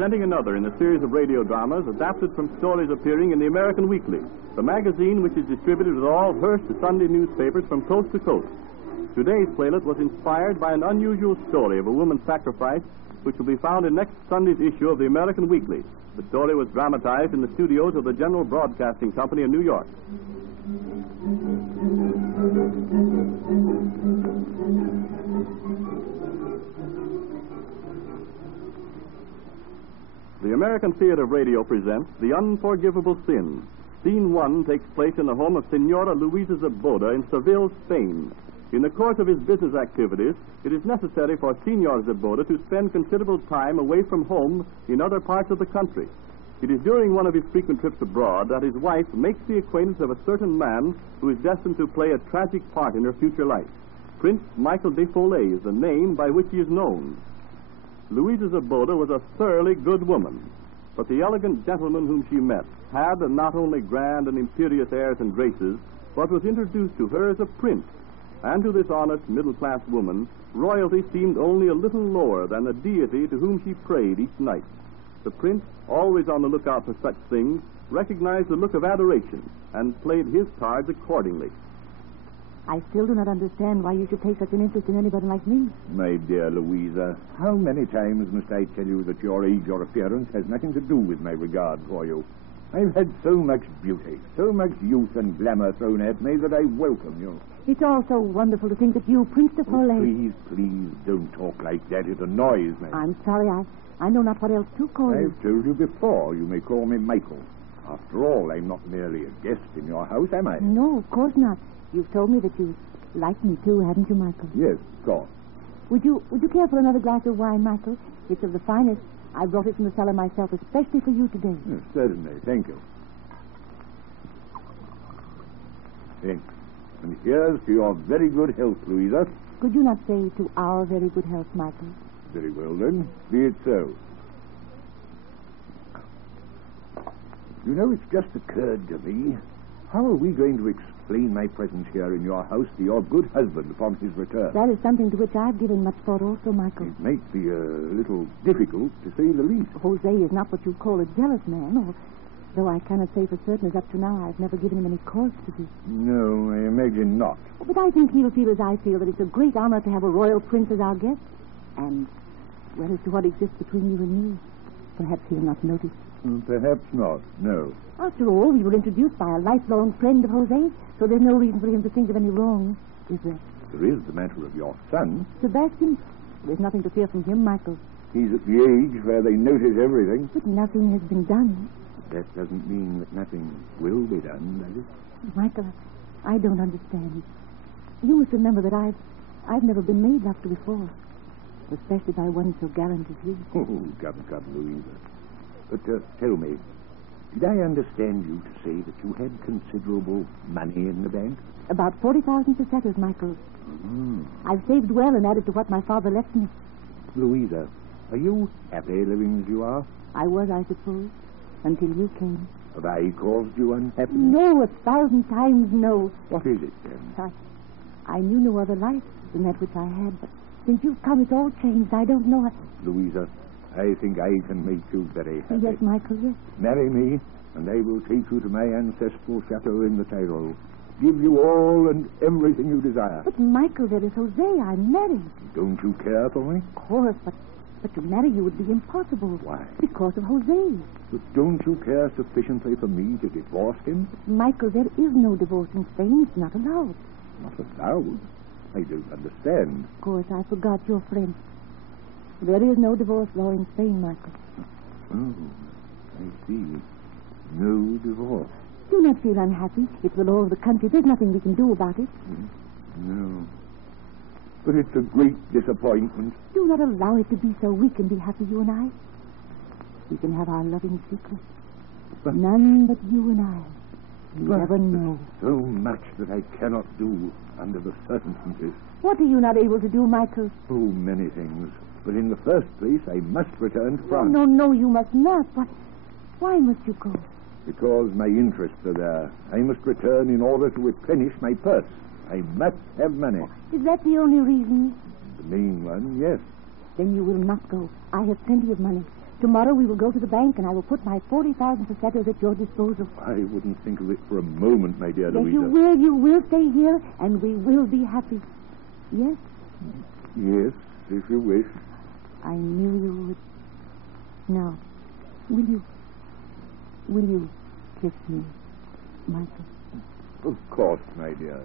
presenting another in a series of radio dramas adapted from stories appearing in the American Weekly, the magazine which is distributed with all Hearst-owned Sunday newspapers from coast to coast. Today's playlet was inspired by an unusual story of a woman's sacrifice, which will be found in next Sunday's issue of the American Weekly. The story was dramatized in the studios of the General Broadcasting Company in New York. The American Theater of Radio presents The Unforgivable Sin. Scene 1 takes place in the home of Senora Luisa Zaboda in Seville, Spain. In the course of his business activities, it is necessary for Senor Zaboda to spend considerable time away from home in other parts of the country. It is during one of his frequent trips abroad that his wife makes the acquaintance of a certain man who is destined to play a tragic part in her future life. Prince Michael de Follet is the name by which he is known. Luisa Zaboda was a thoroughly good woman, but the elegant gentleman whom she met had not only grand and imperious airs and graces, but was introduced to her as a prince. And to this honest middle-class woman, royalty seemed only a little lower than the deity to whom she prayed each night. The prince, always on the lookout for such things, recognized the look of adoration and played his cards accordingly. I still do not understand why you should take such an interest in anybody like me. My dear Louisa, how many times must I tell you that your age or appearance has nothing to do with my regard for you? I've had so much beauty, so much youth and glamour thrown at me that I welcome you. It's all so wonderful to think that you, Prince de Follet... Please, don't talk like that. It annoys me. I'm sorry, I know not what else to call you. I've told you before, you may call me Michael. After all, I'm not merely a guest in your house, am I? No, of course not. You've told me that you like me too, haven't you, Michael? Yes, of course. Would you care for another glass of wine, Michael? It's of the finest. I brought it from the cellar myself, especially for you today. Yes, certainly. Thank you. Thanks. And here's to your very good health, Louisa. Could you not say to our very good health, Michael? Very well, then. Be it so. You know, it's just occurred to me. How are we going to explain my presence here in your house to your good husband upon his return? That is something to which I've given much thought also, Michael. It might be a little difficult, to say the least. Jose is not what you call a jealous man, or though I cannot say for certain, as up to now I've never given him any cause to be. No, I imagine not. But I think he'll feel as I feel, that it's a great honor to have a royal prince as our guest. And, well, as to what exists between you and me, perhaps he'll not notice. Perhaps not, no. After all, we were introduced by a lifelong friend of Jose's, so there's no reason for him to think of any wrong, is there? There is the matter of your son. Sebastian? There's nothing to fear from him, Michael. He's at the age where they notice everything. But nothing has been done. That doesn't mean that nothing will be done, does it? Michael, I don't understand. You must remember that I've never been made love to before, especially by one so gallant as you. Oh, come, Louisa. But tell me, did I understand you to say that you had considerable money in the bank? About 40,000 pesetas, Michael. Mm. I've saved well and added to what my father left me. Louisa, are you happy living as you are? I was, I suppose, until you came. Have I caused you unhappiness? No, 1,000 times no. What is it, then? I knew no other life than that which I had, but since you've come, it's all changed. I don't know. Louisa, I think I can make you very happy. Yes, Michael, yes. Marry me, and I will take you to my ancestral chateau in the Tyrol. Give you all and everything you desire. But, Michael, there is Jose. I'm married. Don't you care for me? Of course, but to marry you would be impossible. Why? Because of Jose. But don't you care sufficiently for me to divorce him? Michael, there is no divorce in Spain. It's not allowed. Not allowed? I don't understand. Of course, I forgot your French. There is no divorce law in Spain, Michael. Oh, I see. No divorce. Do not feel unhappy. It's the law of the country. There's nothing we can do about it. No. But it's a great disappointment. Do not allow it to be so. We can be happy, you and I. We can have our loving secret. But none but you and I. You never know. So much that I cannot do under the circumstances. What are you not able to do, Michael? Oh, many things. But in the first place, I must return to France. No, you must not. Why must you go? Because my interests are there. I must return in order to replenish my purse. I must have money. Is that the only reason? The main one, yes. Then you will not go. I have plenty of money. Tomorrow we will go to the bank, and I will put my 40,000 pesetas at your disposal. I wouldn't think of it for a moment, my dear Louisa. Yes, you will. You will stay here, and we will be happy. Yes? Yes, if you wish. I knew you would. Now, will you kiss me, Michael? Of course, my dear.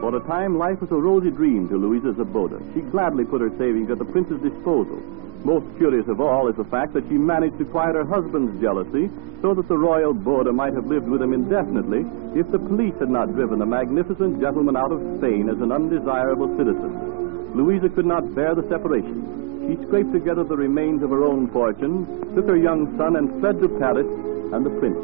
For a time, life was a rosy dream to Louisa Zaboda. She gladly put her savings at the prince's disposal. Most curious of all is the fact that she managed to quiet her husband's jealousy so that the royal Boda might have lived with him indefinitely if the police had not driven the magnificent gentleman out of Spain as an undesirable citizen. Louisa could not bear the separation. She scraped together the remains of her own fortune, took her young son, and fled to Paris and the prince.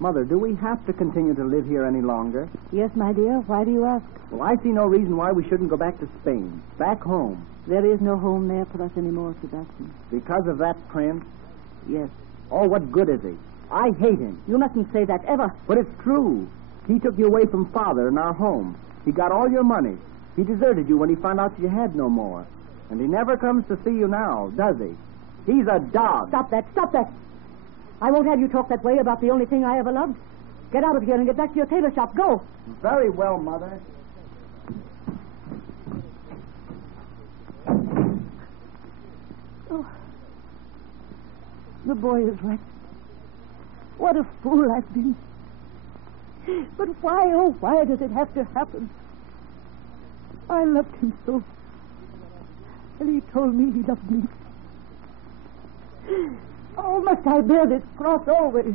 Mother, do we have to continue to live here any longer? Yes, my dear. Why do you ask? Well, I see no reason why we shouldn't go back to Spain. Back home. There is no home there for us anymore, Sebastian. Because of that prince? Yes. Oh, what good is he? I hate him. You mustn't say that ever. But it's true. He took you away from Father and our home. He got all your money. He deserted you when he found out you had no more. And he never comes to see you now, does he? He's a dog. Stop that. Stop that. I won't have you talk that way about the only thing I ever loved. Get out of here and get back to your tailor shop. Go. Very well, Mother. Oh. The boy is right. What a fool I've been. But why, oh, why does it have to happen? I loved him so. And he told me he loved me. Oh, must I bear this cross always?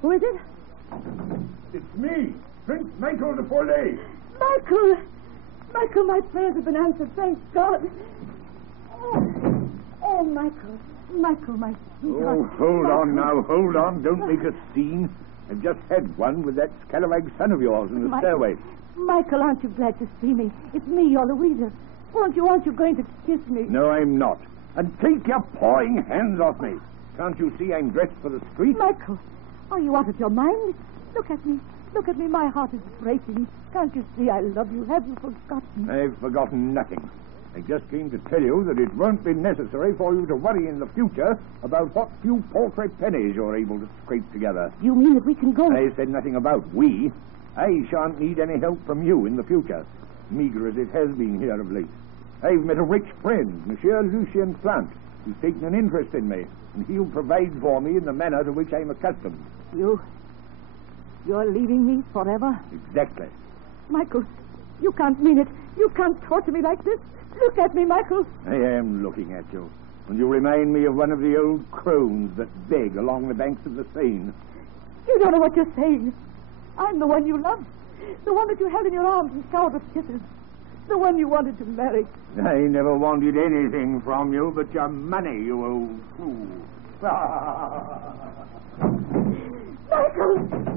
Who is it? It's me, Prince Michael de Forlay. Michael! Michael, my prayers have been answered, thank God. Oh, Michael. Michael, my sweetheart. Oh, hold Michael. on now, hold on. Don't make a scene. I've just had one with that scalawag son of yours in the stairway. Michael, aren't you glad to see me? It's me, your Louisa. Aren't you going to kiss me? No, I'm not. And take your pawing hands off me. Can't you see I'm dressed for the street? Michael, are you out of your mind? Look at me. Look at me. My heart is breaking. Can't you see I love you? Have you forgotten? I've forgotten nothing. I just came to tell you that it won't be necessary for you to worry in the future about what few paltry pennies you're able to scrape together. You mean that we can go? I said nothing about we. I shan't need any help from you in the future, meager as it has been here of late. I've met a rich friend, Monsieur Lucien Plant, who's taken an interest in me, and he'll provide for me in the manner to which I'm accustomed. You're leaving me forever? Exactly. Michael, you can't mean it. You can't torture me like this. Look at me, Michael. I am looking at you, and you remind me of one of the old crones that beg along the banks of the Seine. You don't know what you're saying. I'm the one you loved, the one that you held in your arms and showered with kisses, the one you wanted to marry. I never wanted anything from you but your money, you old fool.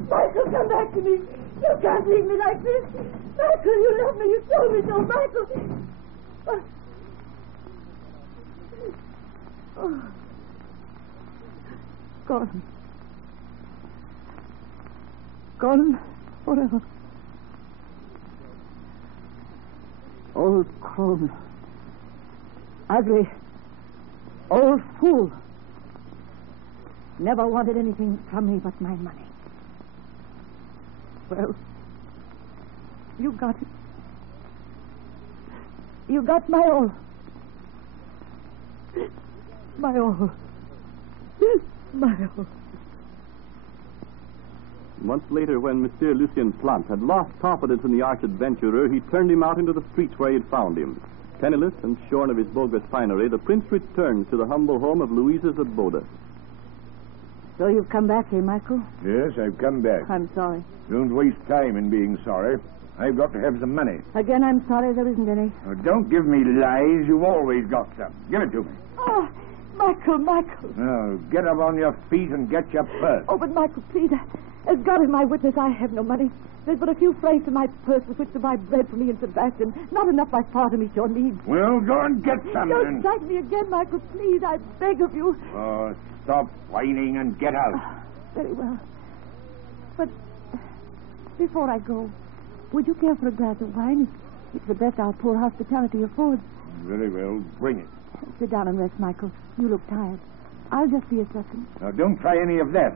Michael, come back to me. You can't leave me like this. Michael, you love me. You told me so, Michael. Oh. Gone. Gone forever. Old crone. Ugly. Old fool. Never wanted anything from me but my money. Well, you got it. You got my all. My all. My all. Months later, when Monsieur Lucien Plant had lost confidence in the arch-adventurer, he turned him out into the streets where he had found him. Penniless and shorn of his bogus finery, the prince returned to the humble home of Louisa Zaboda. So you've come back here, Michael? Yes, I've come back. I'm sorry. Don't waste time in being sorry. I've got to have some money. Again, I'm sorry there isn't any. Now, don't give me lies. You've always got some. Give it to me. Oh, Michael, Michael. Now, get up on your feet and get your purse. Oh, but Michael, please, as God is my witness, I have no money. There's but a few francs in my purse with which to buy bread for me and Sebastian. Not enough by far to meet your needs. Well, go and get some Don't then. strike me again, Michael, please. I beg of you. Oh, stop whining and get out. Very well. But before I go, would you care for a glass of wine? It's the best our poor hospitality affords. Very well, bring it. Sit down and rest, Michael. You look tired. I'll just be a second. Now, don't try any of that.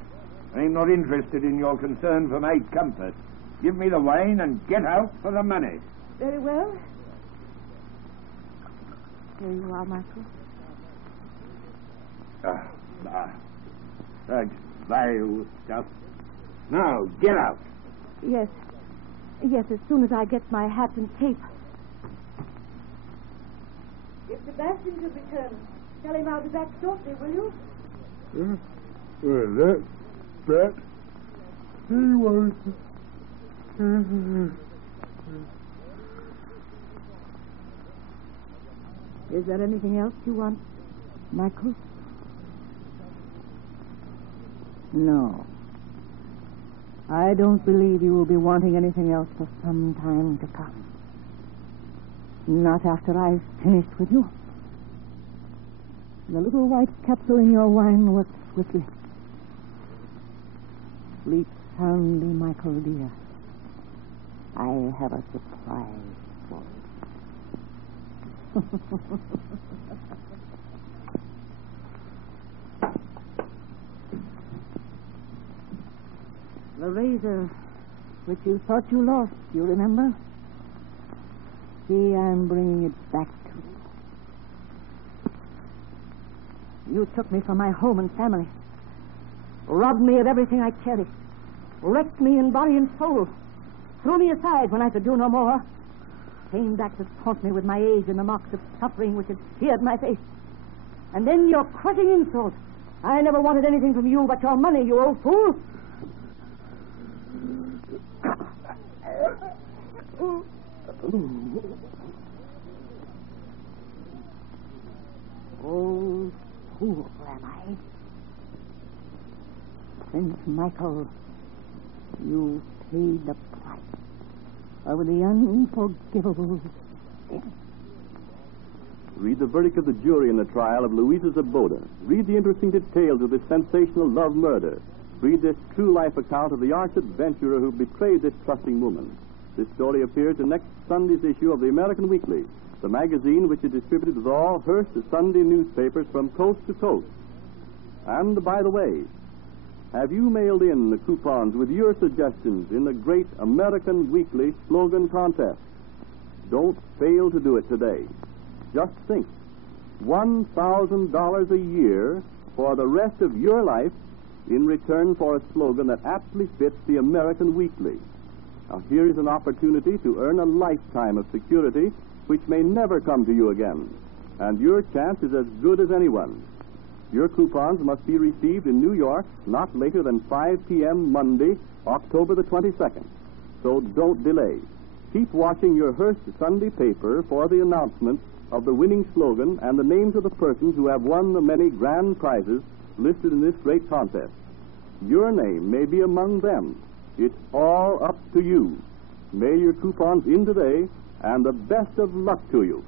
I'm not interested in your concern for my comfort. Give me the wine and get out for the money. Very well. Here you are, Michael. Such vile stuff. Now, get out. Yes. Yes, as soon as I get my hat and cape. If Sebastian should return, tell him I'll be back shortly, will you? That he won't. Is there anything else you want, Michael? No. I don't believe you will be wanting anything else for some time to come. Not after I've finished with you. The little white capsule in your wine works swiftly. Sleep soundly, Michael, dear. I have a surprise for you. The razor which you thought you lost, you remember? See, I'm bringing it back to you. You took me from my home and family, robbed me of everything I cherished, wrecked me in body and soul, threw me aside when I could do no more, came back to taunt me with my age and the marks of suffering which had seared my face. And then your crushing insult. I never wanted anything from you but your money, you old fool. Old fool am I. Prince Michael, you paid the price of the unforgivable sin. Read the verdict of the jury in the trial of Louisa Zaboda. Read the interesting details of this sensational love murder. Read this true life account of the arch adventurer who betrayed this trusting woman. This story appears in next Sunday's issue of the American Weekly, the magazine which is distributed with all Hearst Sunday newspapers from coast to coast. And by the way, have you mailed in the coupons with your suggestions in the great American Weekly slogan contest? Don't fail to do it today. Just think, $1,000 a year for the rest of your life in return for a slogan that aptly fits the American Weekly. Now, here is an opportunity to earn a lifetime of security which may never come to you again. And your chance is as good as anyone's. Your coupons must be received in New York not later than 5 p.m. Monday, October the 22nd. So don't delay. Keep watching your Hearst Sunday paper for the announcement of the winning slogan and the names of the persons who have won the many grand prizes listed in this great contest. Your name may be among them. It's all up to you. Mail your coupons in today, and the best of luck to you.